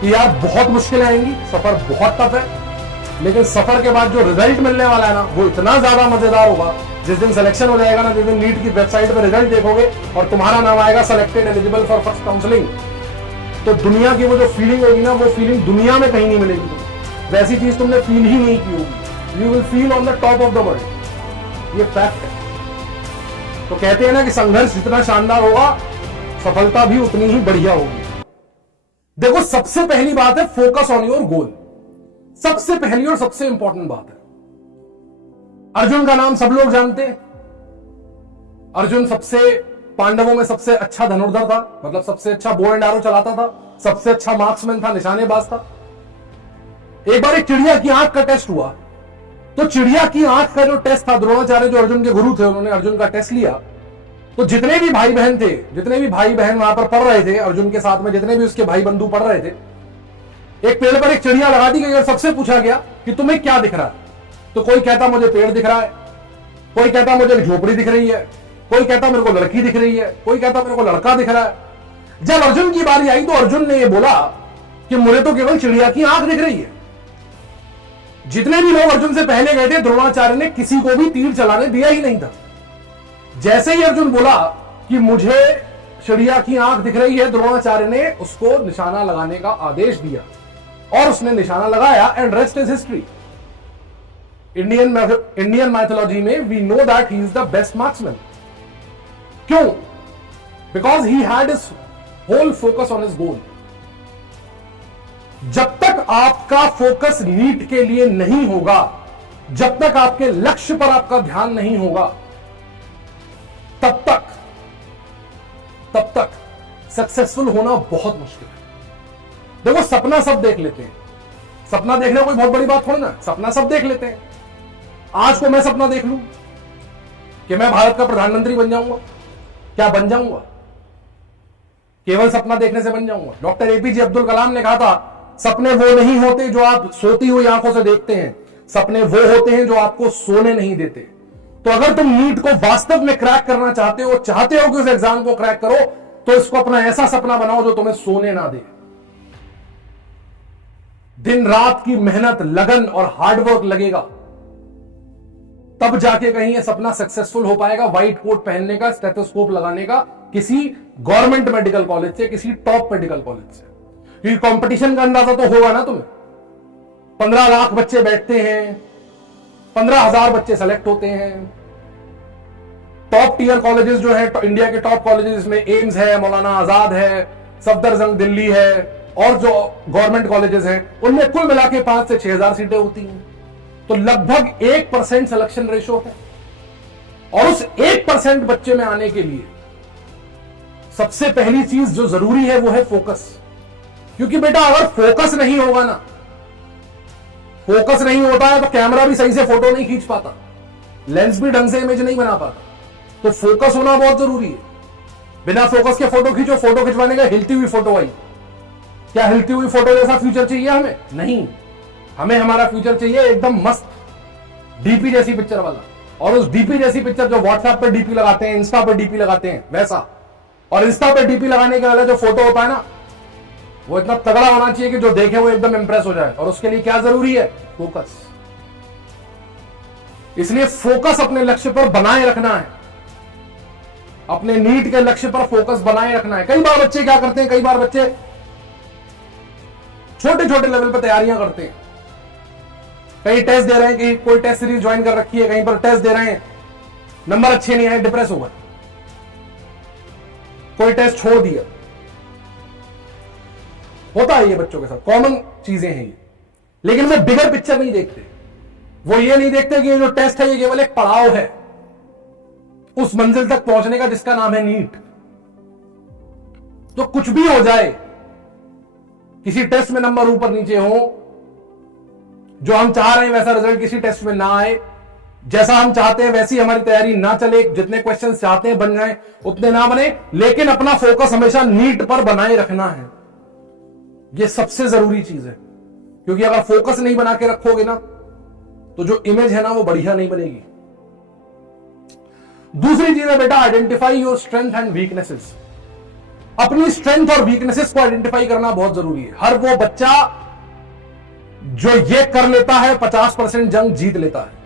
कि यार बहुत मुश्किलें आएंगी, सफर बहुत टफ है, लेकिन सफर के बाद जो रिजल्ट मिलने वाला है ना वो इतना ज्यादा मजेदार होगा। जिस दिन सिलेक्शन हो जाएगा ना, जिस दिन नीट की वेबसाइट पर रिजल्ट देखोगे और तुम्हारा नाम आएगा selected eligible for first counselling, तो दुनिया की वो जो फीलिंग होगी ना, वो फीलिंग दुनिया में कहीं नहीं मिलेगी। वैसी चीज तुमने फील ही नहीं की होगी। You will feel on the top of the world. ये फैक्ट है। तो कहते हैं ना कि संघर्ष जितना शानदार होगा, सफलता भी उतनी ही बढ़िया होगी। देखो, सबसे पहली बात है फोकस ऑन योर गोल। सबसे पहली और सबसे इंपॉर्टेंट बात है। अर्जुन का नाम सब लोग जानते हैं। अर्जुन पांडवों में सबसे अच्छा धनुर्धर था, मतलब सबसे अच्छा बो एंड एरो चलाता था, सबसे अच्छा मार्क्समैन था, निशानेबाज था। एक बार एक चिड़िया की आंख का टेस्ट हुआ, तो चिड़िया की आंख का जो टेस्ट था, द्रोणाचार्य जो अर्जुन के गुरु थे, उन्होंने अर्जुन का टेस्ट लिया। तो जितने भी भाई बहन थे, जितने भी भाई बहन वहां पर पढ़ रहे थे अर्जुन के साथ में, जितने भी उसके भाई बंधु पढ़ रहे थे, एक पेड़ पर एक चिड़िया लगा दी गई और सबसे पूछा गया कि तुम्हें क्या दिख रहा है। तो कोई कहता मुझे पेड़ दिख रहा है, कोई कहता मुझे झोपड़ी दिख रही है, कोई कहता मेरे को लड़की दिख रही है, कोई कहता मेरे को लड़का दिख रहा है। जब अर्जुन की बारी आई तो अर्जुन ने यह बोला कि मुझे तो केवल चिड़िया की आंख दिख रही है। जितने भी लोग अर्जुन से पहले गए थे, द्रोणाचार्य ने किसी को भी तीर चलाने दिया ही नहीं था। जैसे ही अर्जुन बोला कि मुझे चिड़िया की आंख दिख रही है, द्रोणाचार्य ने उसको निशाना लगाने का आदेश दिया और उसने निशाना लगाया। And rest is history. Indian mythology में we know that he is the best marksman. क्यों? Because he had his whole focus on his goal. जब तक आपका फोकस नीट के लिए नहीं होगा, जब तक आपके लक्ष्य पर आपका ध्यान नहीं होगा, तब तक सक्सेसफुल होना बहुत मुश्किल है। देखो, सपना सब देख लेते हैं। सपना देखना कोई बहुत बड़ी बात थोड़ी ना, सपना सब देख लेते हैं। आज को मैं सपना देख लूं कि मैं भारत का प्रधानमंत्री बन जाऊंगा, क्या बन जाऊंगा? केवल सपना देखने से बन जाऊंगा? डॉक्टर एपीजे अब्दुल कलाम ने कहा था, सपने वो नहीं होते जो आप सोती हुई आंखों से देखते हैं, सपने वो होते हैं जो आपको सोने नहीं देते। तो अगर तुम नीट को वास्तव में क्रैक करना चाहते हो कि उस एग्जाम को क्रैक करो, तो इसको अपना ऐसा सपना बनाओ जो तुम्हें सोने ना दे। दिन रात की मेहनत, लगन और हार्डवर्क लगेगा, तब जाके कहीं ये सपना सक्सेसफुल हो पाएगा। व्हाइट कोट पहनने का, स्टेथोस्कोप लगाने का, किसी गवर्नमेंट मेडिकल कॉलेज से, किसी टॉप मेडिकल कॉलेज से। क्योंकि कंपटीशन का अंदाजा तो होगा ना तुम्हें। 15 लाख बच्चे बैठते हैं, 15,000 बच्चे सेलेक्ट होते हैं। टॉप टियर कॉलेजेस जो है, इंडिया के टॉप कॉलेजेस में एम्स है, मौलाना आजाद है, सफदरजंग दिल्ली है, और जो गवर्नमेंट कॉलेजेस हैं उनमें कुल मिला के 5 से 6,000 सीटें होती हैं। तो लगभग 1% सिलेक्शन रेशो है। और उस 1% बच्चे में आने के लिए सबसे पहली चीज जो जरूरी है वो है फोकस। क्योंकि बेटा, अगर फोकस नहीं होगा ना, फोकस नहीं होता है तो कैमरा भी सही से फोटो नहीं खींच पाता, लेंस भी ढंग से इमेज नहीं बना पाता। तो फोकस होना बहुत जरूरी है। बिना फोकस के फोटो खींचो, फोटो खिंचवाने का हिलती हुई फोटो आई, क्या हिलती हुई फोटो जैसा फ्यूचर चाहिए हमें? नहीं, हमें हमारा फ्यूचर चाहिए एकदम मस्त डीपी जैसी पिक्चर वाला। और उस डीपी जैसी पिक्चर जो व्हाट्सएप पर डीपी लगाते हैं, इंस्टा पर डीपी लगाते हैं, वैसा। और इंस्टा पर डीपी लगाने के वाला जो फोटो होता है ना, वो इतना तगड़ा होना चाहिए कि जो देखे वो एकदम इंप्रेस हो जाए। और उसके लिए क्या जरूरी है? फोकस। इसलिए फोकस अपने लक्ष्य पर बनाए रखना है, अपने नीट के लक्ष्य पर फोकस बनाए रखना है। कई बार बच्चे क्या करते हैं, कई बार बच्चे छोटे छोटे लेवल पर तैयारियां करते हैं। कहीं टेस्ट दे रहे हैं, कहीं कोई टेस्ट सीरीज ज्वाइन कर रखी है, कहीं पर टेस्ट दे रहे हैं, नंबर अच्छे नहीं आए, डिप्रेस हो गए, कोई टेस्ट छोड़ दिया। होता है ये बच्चों के साथ, कॉमन चीजें हैं ये। लेकिन वे बिगर पिक्चर नहीं देखते। वो ये नहीं देखते कि ये जो टेस्ट है ये केवल एक पड़ाव है उस मंजिल तक पहुंचने का जिसका नाम है नीट। तो कुछ भी हो जाए, किसी टेस्ट में नंबर ऊपर नीचे हो, जो हम चाह रहे हैं वैसा रिजल्ट किसी टेस्ट में ना आए, जैसा हम चाहते हैं वैसी हमारी तैयारी ना चले, जितने क्वेश्चन चाहते हैं बन जाए उतने ना बने, लेकिन अपना फोकस हमेशा नीट पर बनाए रखना है। यह सबसे जरूरी चीज है। क्योंकि अगर फोकस नहीं बना के रखोगे ना, तो जो इमेज है ना वो बढ़िया नहीं बनेगी। दूसरी चीज है बेटा, identify your strength and weaknesses. अपनी स्ट्रेंथ और वीकनेसेस को आइडेंटिफाई करना बहुत जरूरी है। हर वो बच्चा जो ये कर लेता है 50% जंग जीत लेता है।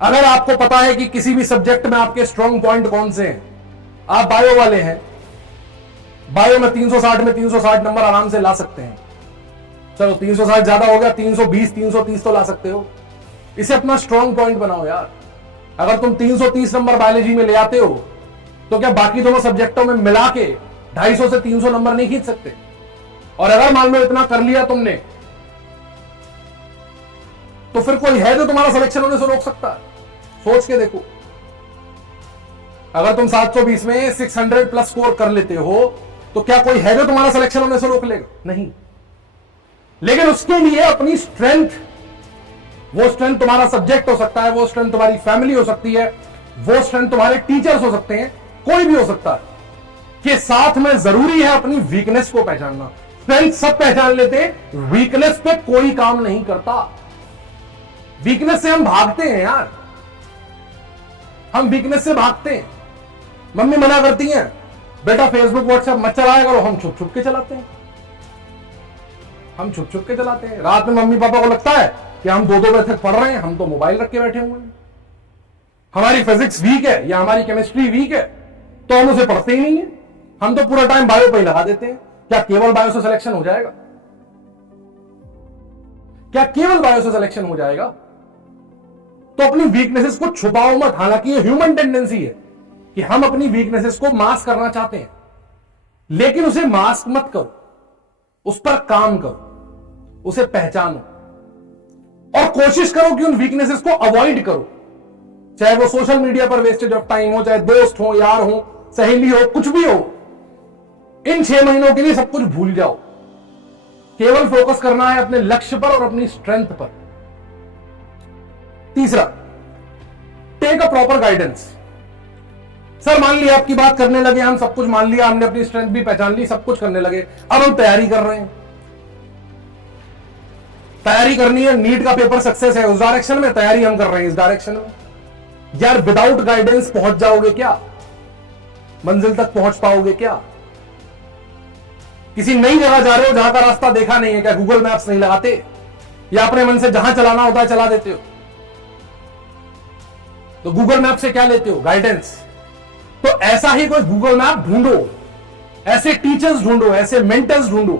अगर आपको पता है कि किसी भी सब्जेक्ट में आपके स्ट्रॉन्ग पॉइंट कौन से हैं, आप बायो वाले हैं, बायो में 360 में 360 नंबर आराम से ला सकते हैं। चलो 360 ज्यादा हो गया, 320 330 तो ला सकते हो। इसे अपना स्ट्रॉन्ग पॉइंट बनाओ यार। अगर तुम 330 नंबर बायोलॉजी में ले आते हो तो क्या बाकी दोनों सब्जेक्टों में मिला के 250 से 300 नंबर नहीं खींच सकते? और अगर मान लो इतना कर लिया तुमने, तो फिर कोई है जो तुम्हारा सिलेक्शन होने से रोक सकता है? सोच के देखो। अगर तुम 720 में 600 प्लस स्कोर कर लेते हो तो क्या कोई है जो तुम्हारा सिलेक्शन होने से रोक लेगा? नहीं। लेकिन उसके लिए अपनी स्ट्रेंथ, वो स्ट्रेंथ तुम्हारा सब्जेक्ट हो सकता है, वो स्ट्रेंथ तुम्हारी फैमिली हो सकती है, वो स्ट्रेंथ तुम्हारे टीचर्स हो सकते हैं, कोई भी हो सकता है, कि साथ में जरूरी है अपनी वीकनेस को पहचानना। स्ट्रेंथ सब पहचान लेते हैं, वीकनेस पे कोई काम नहीं करता। वीकनेस से हम भागते हैं यार, हम वीकनेस से भागते हैं। मम्मी मना करती हैं, बेटा फेसबुक व्हाट्सएप मत चलाया करो, हम छुप छुप के चलाते हैं। हम छुप छुप के चलाते हैं। रात में मम्मी पापा को लगता है कि हम 2-2 बजे तक पढ़ रहे हैं, हम तो मोबाइल रख के बैठे हुए हैं। हमारी फिजिक्स वीक है या हमारी केमिस्ट्री वीक है तो हम उसे पढ़ते ही नहीं है, हम तो पूरा टाइम बायो पे ही लगा देते हैं। क्या केवल बायो से सिलेक्शन हो जाएगा? क्या केवल बायो से सिलेक्शन हो जाएगा? तो अपनी वीकनेसेस को छुपाओ मत। हालांकि ये ह्यूमन टेंडेंसी है कि हम अपनी वीकनेसेस को मास्क करना चाहते हैं, लेकिन उसे मास्क मत करो, उस पर काम करो, उसे पहचानो और कोशिश करो कि उन वीकनेसेस को अवॉइड करो। चाहे वो सोशल मीडिया पर वेस्टेज ऑफ टाइम हो, चाहे दोस्त हो, यार हो, सहेली हो, कुछ भी हो, इन 6 महीनों के लिए सब कुछ भूल जाओ। केवल फोकस करना है अपने लक्ष्य पर और अपनी स्ट्रेंथ पर। तीसरा, take a proper guidance. Sir मान लिया आपकी बात करने लगे, हम सब कुछ मान लिया, हमने अपनी स्ट्रेंथ भी पहचान ली, सब कुछ करने लगे, अब हम तैयारी कर रहे हैं। तैयारी करनी है, नीट का पेपर सक्सेस है, उस डायरेक्शन में तैयारी हम कर रहे हैं, इस डायरेक्शन में। यार विदाउट गाइडेंस पहुंच जाओगे क्या? मंजिल तक पहुंच पाओगे क्या? किसी नई जगह जा रहे हो जहां का रास्ता देखा नहीं है, क्या गूगल मैप्स नहीं लगाते? या अपने मन से जहां चलाना होता है चला देते हो? तो गूगल मैप से क्या लेते हो? गाइडेंस। तो ऐसा ही कोई गूगल मैप ढूंढो, ऐसे टीचर्स ढूंढो, ऐसे मेंटर्स ढूंढो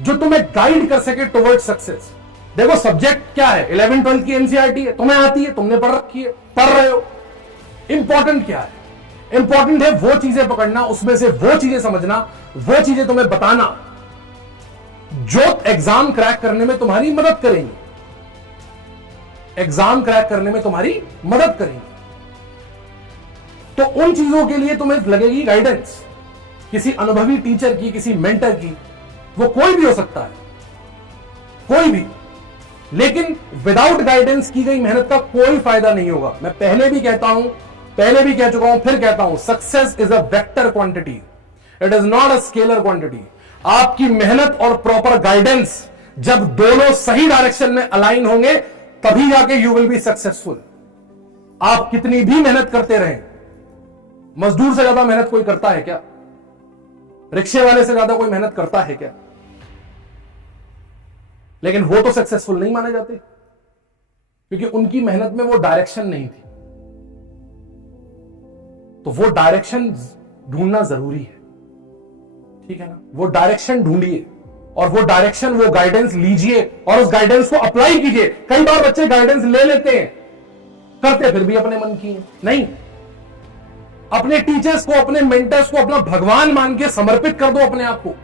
जो तुम्हें गाइड कर सके टुवर्ड्स सक्सेस। देखो सब्जेक्ट क्या है, 11-12 की एनसीईआरटी है, तुम्हें आती है, तुमने पढ़ रखी है, पढ़ रहे हो। इंपॉर्टेंट क्या है? इंपॉर्टेंट है वो चीजें पकड़ना, उसमें से वो चीजें समझना, वो चीजें तुम्हें बताना जो एग्जाम क्रैक करने में तुम्हारी मदद करेंगी। एग्जाम क्रैक करने में तुम्हारी मदद करेंगी। तो उन चीजों के लिए तुम्हें लगेगी गाइडेंस, किसी अनुभवी टीचर की, किसी मेंटर की। वो कोई भी हो सकता है, कोई भी। लेकिन विदाउट गाइडेंस की गई मेहनत का कोई फायदा नहीं होगा। मैं पहले भी कहता हूं, पहले भी कह चुका हूं, फिर कहता हूं, success is a vector quantity, it is not a scalar quantity. आपकी मेहनत और प्रॉपर गाइडेंस जब दोनों सही डायरेक्शन में अलाइन होंगे तभी जाके यू विल बी सक्सेसफुल। आप कितनी भी मेहनत करते रहें, मजदूर से ज्यादा मेहनत कोई करता है क्या? रिक्शे वाले से ज्यादा कोई मेहनत करता है क्या? लेकिन वो तो सक्सेसफुल नहीं माने जाते क्योंकि उनकी मेहनत में वो डायरेक्शन नहीं थी। तो वो डायरेक्शन ढूंढना जरूरी है, ठीक है ना? वो डायरेक्शन ढूंढिए और वो डायरेक्शन, वो गाइडेंस लीजिए और उस गाइडेंस को अप्लाई कीजिए। कई बार बच्चे गाइडेंस ले लेते हैं, करते फिर भी अपने मन की है। नहीं, अपने टीचर्स को, अपने मेंटर्स को अपना भगवान मान के समर्पित कर दो अपने आप को।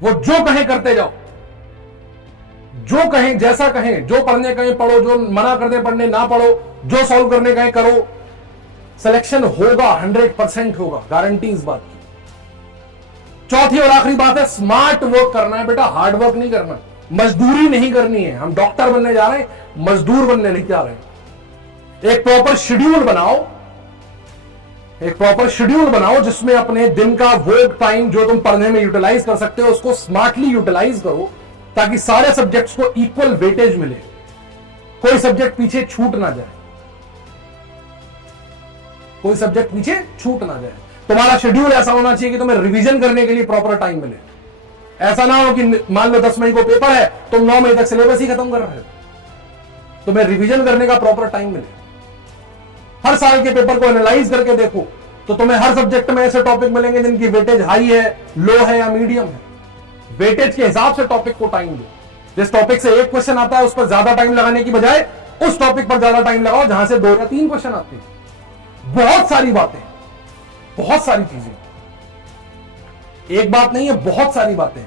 वो जो कहें करते जाओ, जो कहें, जैसा कहें, जो पढ़ने कहें पढ़ो, जो मना कर दे पढ़ने ना पढ़ो, जो सॉल्व करने कहें करो। सिलेक्शन होगा, 100% होगा, गारंटी इस बात की। चौथी और आखिरी बात है, स्मार्ट वर्क करना है बेटा, हार्ड वर्क नहीं करना, मजदूरी नहीं करनी है। हम डॉक्टर बनने जा रहे हैं, मजदूर बनने नहीं जा रहे हैं। एक प्रॉपर शेड्यूल बनाओ, एक प्रॉपर शेड्यूल बनाओ जिसमें अपने दिन का वो टाइम जो तुम पढ़ने में यूटिलाइज कर सकते हो उसको स्मार्टली यूटिलाइज करो ताकि सारे सब्जेक्ट्स को इक्वल वेटेज मिले, कोई सब्जेक्ट पीछे छूट ना जाए, कोई सब्जेक्ट पीछे छूट ना जाए। तुम्हारा शेड्यूल ऐसा होना चाहिए कि तुम्हें रिवीजन करने के लिए प्रॉपर टाइम मिले। ऐसा ना हो कि मान लो 10 मई को पेपर है, तुम 9 मई तक सिलेबस ही खत्म कर रहे हो। तुम्हें रिवीजन करने का प्रॉपर टाइम मिले। हर साल के पेपर को एनालाइज करके देखो तो तुम्हें हर सब्जेक्ट में ऐसे टॉपिक मिलेंगे जिनकी वेटेज हाई है, लो है या मीडियम है। वेटेज के हिसाब से टॉपिक को टाइम दो। जिस टॉपिक से एक क्वेश्चन आता है उस पर ज्यादा टाइम लगाने की बजाय उस टॉपिक पर ज्यादा टाइम लगाओ जहां से 2 या 3 क्वेश्चन आते हैं। बहुत सारी बातें, बहुत सारी चीजें, एक बात नहीं है, बहुत सारी बातें।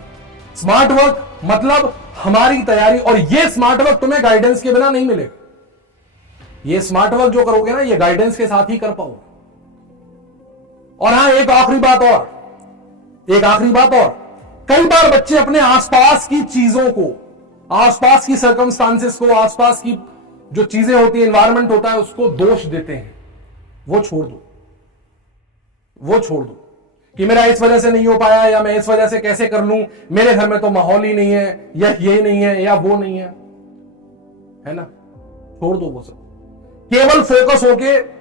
स्मार्ट वर्क मतलब हमारी तैयारी, और ये स्मार्ट वर्क तुम्हें गाइडेंस के बिना नहीं मिलेगा। ये स्मार्ट वर्क जो करोगे ना, ये गाइडेंस के साथ ही कर पाओगे। और हां, एक आखिरी बात और, कई बार बच्चे अपने आसपास की चीजों को, आसपास की सर्कमस्टांसेस को, आसपास की जो चीजें होती है, एनवायरनमेंट होता है, उसको दोष देते हैं। वो छोड़ दो कि मेरा इस वजह से नहीं हो पाया, या मैं इस वजह से कैसे कर लूं, मेरे घर में तो माहौल ही नहीं है, या ये नहीं है, या वो नहीं है ना। छोड़ दो वो सब। केवल फोकस होके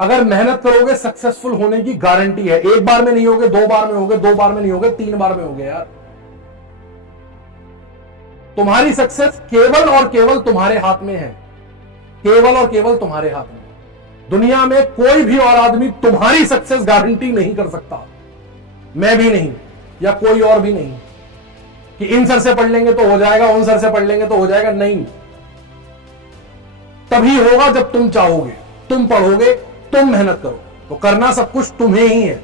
अगर मेहनत करोगे, सक्सेसफुल होने की गारंटी है। एक बार में नहीं होगे, 2 बार में होगे, 2 बार में नहीं होगे, 3 बार में होगे यार। तुम्हारी सक्सेस केवल और केवल तुम्हारे हाथ में है, केवल और केवल तुम्हारे हाथ में। दुनिया में कोई भी और आदमी तुम्हारी सक्सेस गारंटी नहीं कर सकता। मैं भी नहीं, या कोई और भी नहीं, कि इन सर से पढ़ लेंगे तो हो जाएगा, उन सर से पढ़ लेंगे तो हो जाएगा। नहीं, तभी होगा जब तुम चाहोगे, तुम पढ़ोगे, तुम मेहनत करो। तो करना सब कुछ तुम्हें ही है।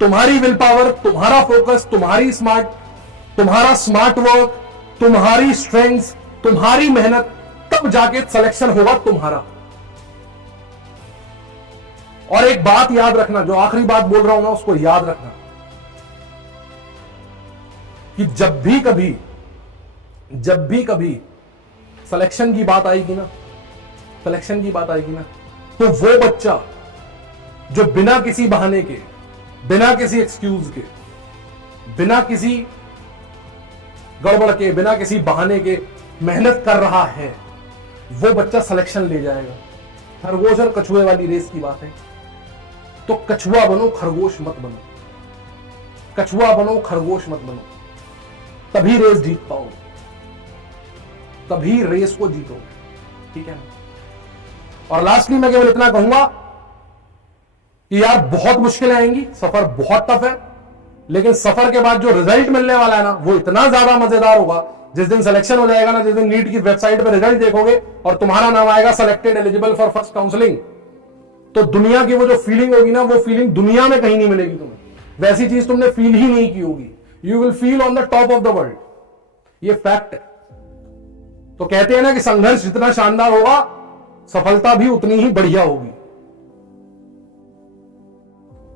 तुम्हारी विल पावर, तुम्हारा फोकस, तुम्हारा स्मार्ट वर्क, तुम्हारी स्ट्रेंथ, तुम्हारी मेहनत, तब जाके सिलेक्शन होगा तुम्हारा। और एक बात याद रखना, जो आखिरी बात बोल रहा हूं ना, उसको याद रखना कि जब भी कभी सिलेक्शन की बात आएगी ना, तो वो बच्चा जो बिना किसी बहाने के, बिना किसी एक्सक्यूज के, बिना किसी गड़बड़ के, बिना किसी बहाने के मेहनत कर रहा है, वो बच्चा सिलेक्शन ले जाएगा। खरगोश और कछुए वाली रेस की बात है। तो कछुआ बनो, खरगोश मत बनो। कछुआ बनो, खरगोश मत बनो। तभी रेस जीत पाओगे, तभी रेस को जीतोगे। ठीक है ना। और लास्टली मैं केवल इतना कहूंगा कि यार बहुत मुश्किलें आएंगी, सफर बहुत टफ है, लेकिन सफर के बाद जो रिजल्ट मिलने वाला है ना, वो इतना ज्यादा मजेदार होगा। जिस दिन सिलेक्शन हो जाएगा ना, जिस दिन नीट की वेबसाइट पे रिजल्ट देखोगे और तुम्हारा नाम आएगा selected, eligible for first counselling, तो दुनिया की वो जो फीलिंग होगी ना, वो फीलिंग दुनिया में कहीं नहीं मिलेगी तुम्हें। वैसी चीज तुमने फील ही नहीं की होगी। You will feel on the top of the world. ये फैक्ट है। तो कहते हैं ना कि संघर्ष जितना शानदार होगा, सफलता भी उतनी ही बढ़िया होगी।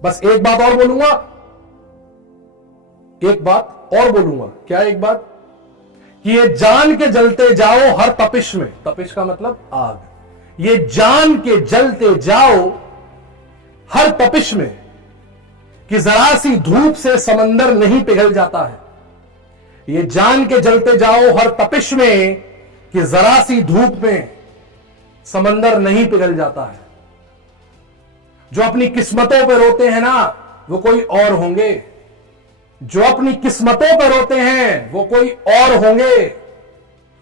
बस एक बात और बोलूंगा, क्या एक बात, कि ये जान के जलते जाओ हर तपिश में, तपिश का मतलब आग, ये जान के जलते जाओ हर तपिश में कि जरा सी धूप से समंदर नहीं पिघल जाता है। ये जान के जलते जाओ हर तपिश में कि जरा सी धूप में समंदर नहीं पिघल जाता है। जो अपनी किस्मतों पे रोते हैं ना, वो कोई और होंगे। जो अपनी किस्मतों पे रोते हैं वो कोई और होंगे।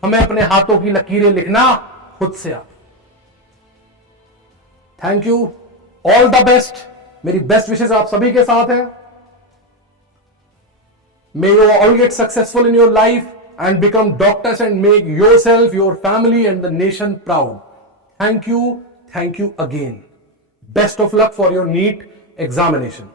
हमें अपने हाथों की लकीरें लिखना खुद से आता। Thank you, all the best. मेरी बेस्ट विशेष आप सभी के साथ हैं। May you all get successful in your life and become doctors and make yourself, your family and the nation proud. Thank you again. Best of luck for your NEET examination.